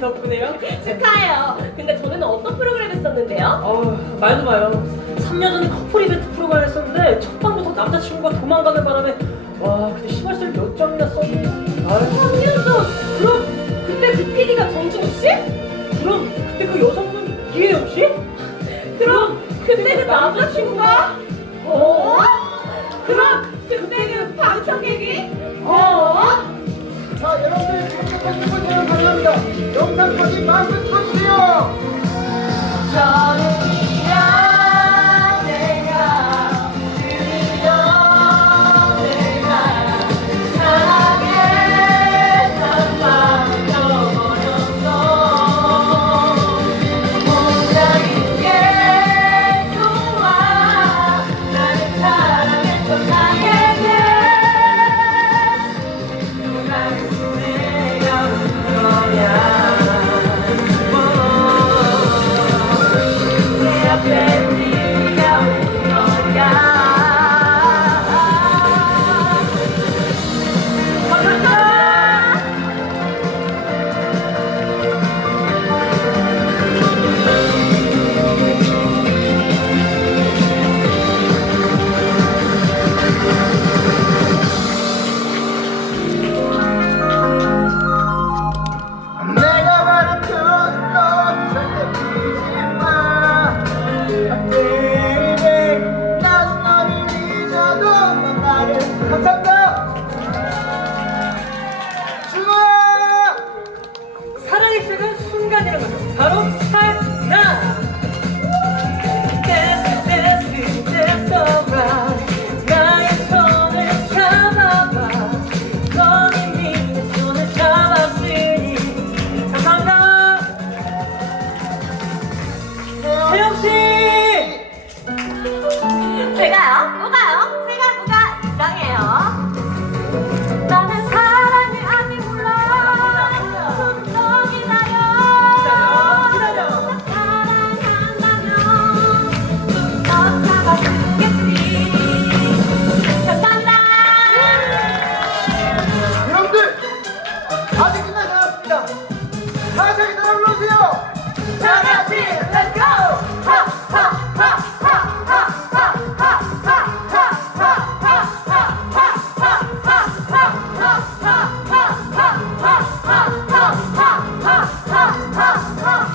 축하해요. 근데 전에는 어떤 프로그램 했었는데요? 아우 말도 마요 3년 전에 커플 이벤트 프로그램 했었는데 첫 방부터 남자친구가 도망가는 바람에 와 그때 시발설 몇 장이나 썼는데 아유 3년 전. 그럼 그때 그 PD가 정준호 씨? 그럼 그때 그 여성분 이혜영 씨? 그럼 그때 그 남자친구가? 어? 그럼 그때 그 방청객이? 어? 자, 여러분 감사합니다. 영상까지 마음껏 쳐주세요.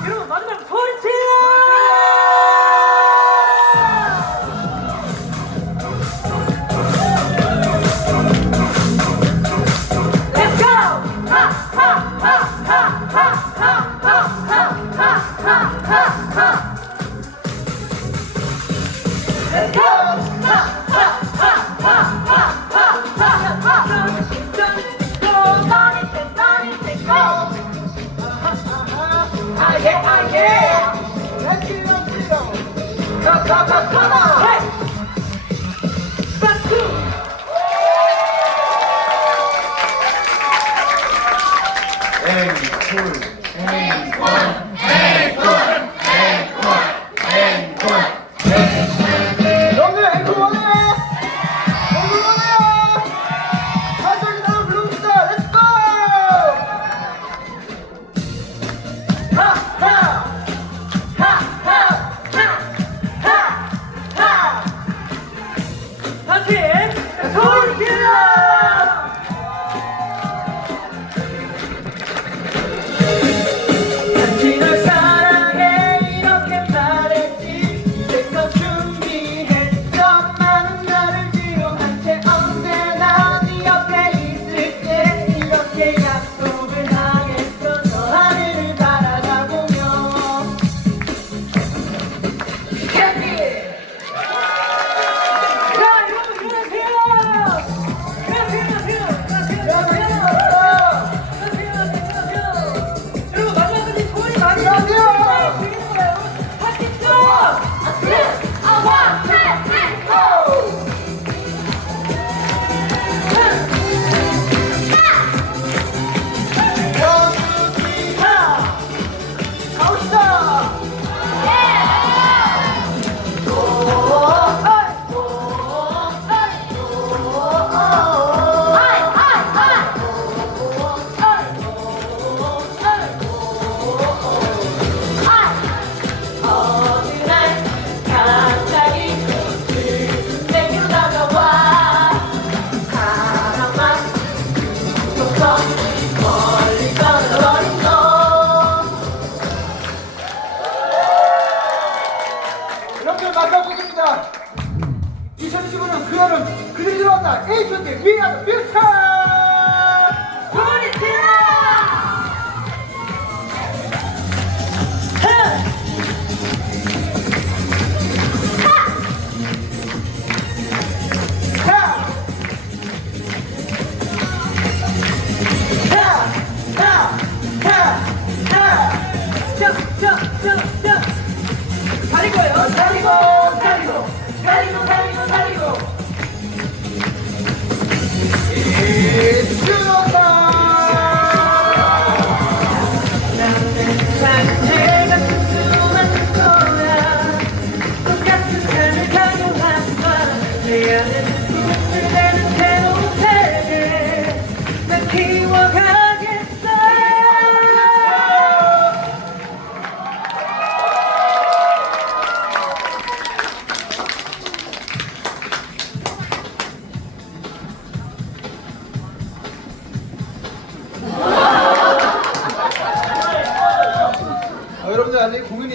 여러분 마지막 go! Let's go! Take one, take one.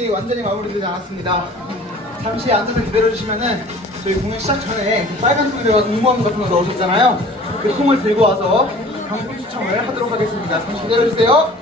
공연이 완전히 마무리되지 않았습니다. 잠시 앉아서 기다려주시면은 저희 공연 시작 전에 그 빨간 통에다가 공무원 같은 거 넣으셨잖아요. 그 통을 들고 와서 경품 추첨을 하도록 하겠습니다. 잠시 기다려주세요.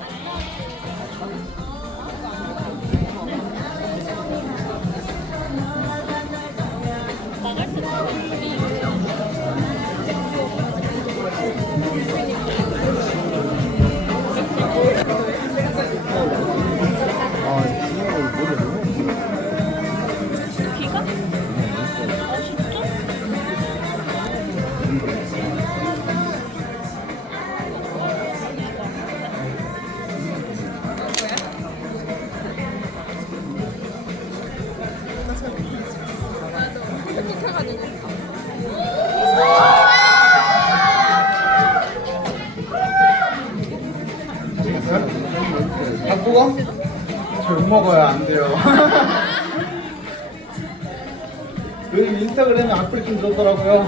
요즘 인스타그램에 악플이 좀 늘었더라고요.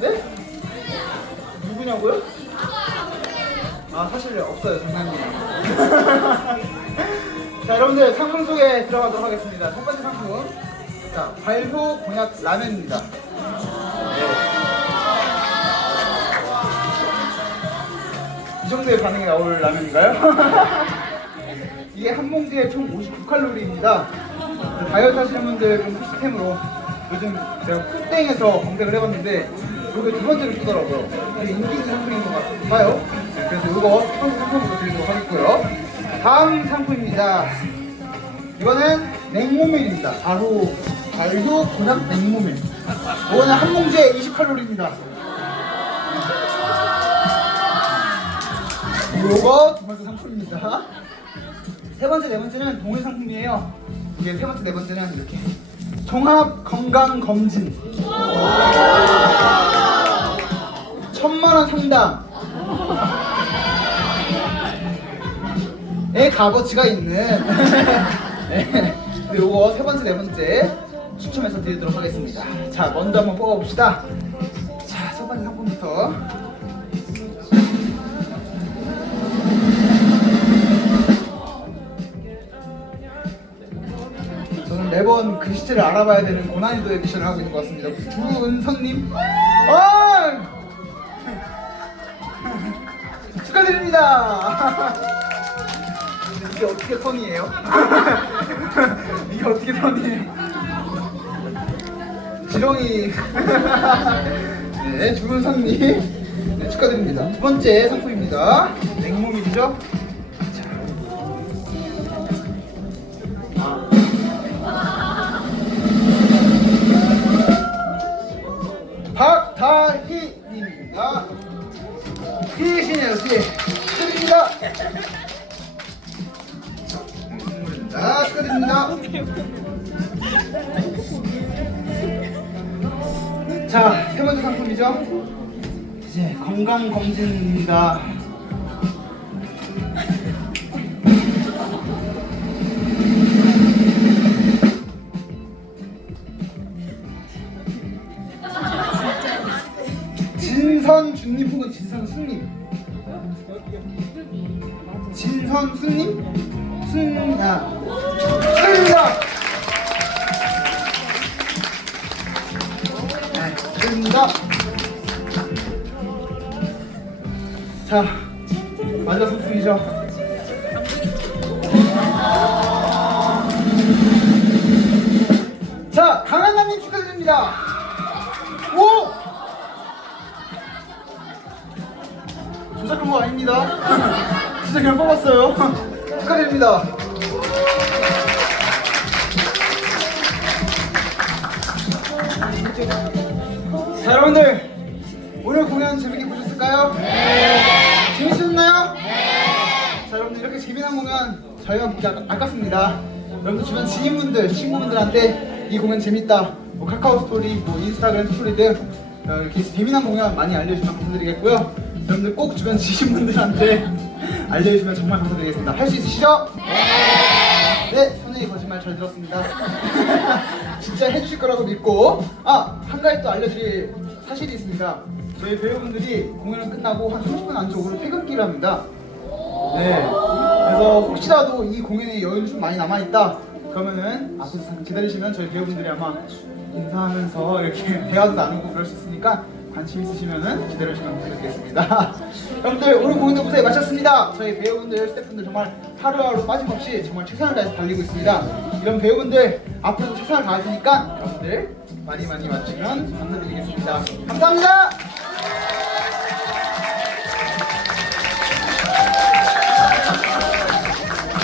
네? 누구냐고요? 아 사실 없어요 장난이에요. 자 여러분들 상품 소개 들어가도록 하겠습니다. 첫 번째 상품 자 발효 곤약 라면입니다. 이 정도의 반응이 나올 라면인가요? 이게 한 봉지에 총 59칼로리입니다. 다이어트 하시는 분들 좀 시스템으로 요즘 제가 푸땡에서 검색을 해봤는데 이게 두 번째로 뜨더라고요. 인기 있는 상품인 것 같아요. 그래서 이거 첫 번째 상품으로 드리도록 하겠고요. 다음 상품입니다. 이거는 냉모밀입니다. 바로 발효 곤약 냉모밀. 이거는 한 봉지에 20칼로리입니다. 요거 두 번째 상품입니다. 세 번째, 네 번째는 동일 상품이에요. 이게 세 번째, 네 번째는 이렇게 종합 건강 검진. 천만 원. 의 값어치가 있는. 네. 요거 세 번째, 네 번째 추첨해서 드리도록 하겠습니다. 자, 먼저 한번 뽑아봅시다. 자, 첫 번째 상품부터. 매번 글씨체를 알아봐야 되는 고난이도의 미션을 하고 있는 것 같습니다. 주은선님, 아! 축하드립니다. 이게 어떻게 선이에요? 이게 어떻게 선이에요? 지렁이. 네, 주은선님. 네, 축하드립니다. 두 번째 상품입니다. 냉모밀이죠? 건강 검진입니다. 진선주님 혹은 진선수님 진선수님? 순.. 아 축하드립니다 네, 축하드립니다 자 마지막 상품이죠 자 강한나님 축하드립니다 오! 조작한 거 아닙니다. 진짜 그냥 뽑았어요. 축하드립니다. 자, 여러분들 저희가 보기 아- 아깝습니다. 여러분들 주변 지인분들, 친구분들한테 이 공연 재밌다. 뭐 카카오 스토리, 뭐 인스타그램 스토리 등 어, 이렇게 재미난 공연 많이 알려주시면 감사드리겠고요. 여러분들 꼭 주변 지인분들한테 알려주시면 정말 감사드리겠습니다. 할 수 있으시죠? 네! 네, 선생님 거짓말 잘 들었습니다. 진짜 해주실 거라고 믿고 아! 한 가지 또 알려드릴 사실이 있습니다. 저희 배우분들이 공연을 끝나고 한 30분 안쪽으로 퇴근기를 합니다. 네. 그래서 혹시라도 이 공연에 여유는 좀 많이 남아 있다. 그러면은 앞에서 잠깐 기다리시면 저희 배우분들이 아마 인사하면서 이렇게 대화도 나누고 그럴 수 있으니까 관심 있으시면은 기다려주시면 부탁드리겠습니다. 여러분들 오늘 공연도 무사히 마쳤습니다. 저희 배우분들, 스태프분들 정말 하루하루 빠짐없이 정말 최선을 다해서 달리고 있습니다. 이런 배우분들 앞으로도 최선을 다할 테니까 여러분들 많이 많이 와주시면 감사드리겠습니다. 감사합니다.